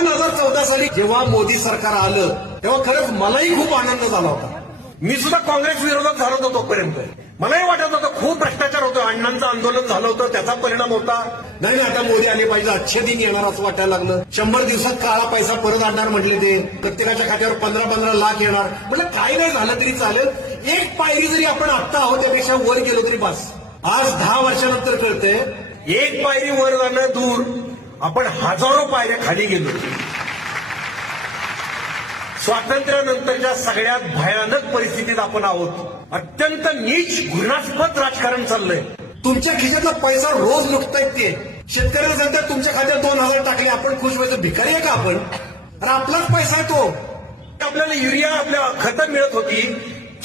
2014 साली जेव्हा मोदी सरकार आलं तेव्हा खरंच मलाही खूप आनंद झाला होता. मी सुद्धा काँग्रेस विरोधात झालो होतो तोपर्यंत. मलाही वाटत होतं खूप भ्रष्टाचार होतो, अण्णांचं आंदोलन झालं होतं, त्याचा परिणाम होता. नाही आता मोदी आले पाहिजे, अच्छे दिन येणार असं वाटायला लागलं. 100 दिवसात काळा पैसा परत आणणार म्हटले ते, प्रत्येकाच्या खात्यावर 15-15 लाख येणार. म्हटलं काही नाही झालं तरी चालेल, एक पायरी जरी आपण आत्ता आहोत त्यापेक्षा वर गेलो तरी बस. आज 10 वर्षानंतर कळतंय एक पायरी वर जाणं दूर, आपण हजारो पायऱ्या खाली गेलो. स्वातंत्र्यानंतरच्या सगळ्यात भयानक परिस्थितीत आपण आहोत. अत्यंत नीच घृणास्पद राजकारण चाललंय. तुमच्या खिशातला पैसा रोज लुटतायत ते. शेतकऱ्याला सांगतात तुमच्या खात्यात 2,000 टाकले, आपण खुश व्हायचं. भिकारी आहे का आपण? अरे आपलाच पैसा आहे तो. आपल्याला युरिया आपल्या खतं मिळत होती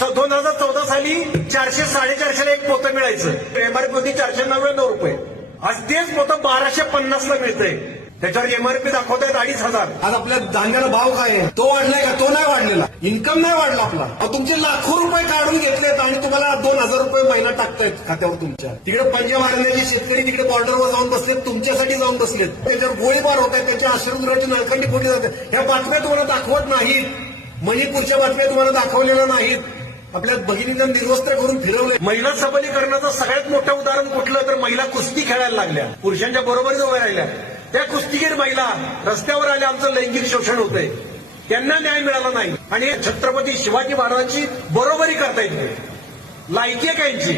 2014 साली 400-450 एक पोतं मिळायचं. एमआरपी होती 499 रुपये. आज तेच पोतं 1250 ला मिळतंय. त्याच्यावर एमआरपी दाखवतायत 2,500. आज आपल्या धान्याला भाव काय आहे? तो वाढलाय का? तो नाही वाढलेला. इन्कम नाही वाढला आपला. तुमचे लाखो रुपये काढून घेतलेत आणि तुम्हाला 2,000 रुपये महिना टाकतायत खात्यावर तुमच्या. तिकडे पंजाब हरियाणाचे शेतकरी तिकडे बॉर्डरवर जाऊन बसलेत, तुमच्यासाठी जाऊन बसलेत. त्याच्यावर गोळीबार होत आहेत, त्यांच्या अश्रुधुराची नळकंडी फोडली जाते. ह्या बातम्या तुम्हाला दाखवत नाहीत. मणिपूरच्या बातम्या तुम्हाला दाखवलेल्या नाहीत. आपल्या भगिनींना निर्वस्त्र करून फिरवलं. महिला सबलीकरणाचं सगळ्यात मोठं उदाहरण कुठलं तर महिला कुस्ती खेळायला लागल्या, पुरुषांच्या बरोबरीच उभ्या राहिल्या. त्या कुस्तीगीर महिला रस्त्यावर आल्या, आमचं लैंगिक शोषण होतंय, त्यांना न्याय मिळाला नाही आणि छत्रपती शिवाजी महाराजांची बरोबरी करता येते. लायकी आहे का यांची?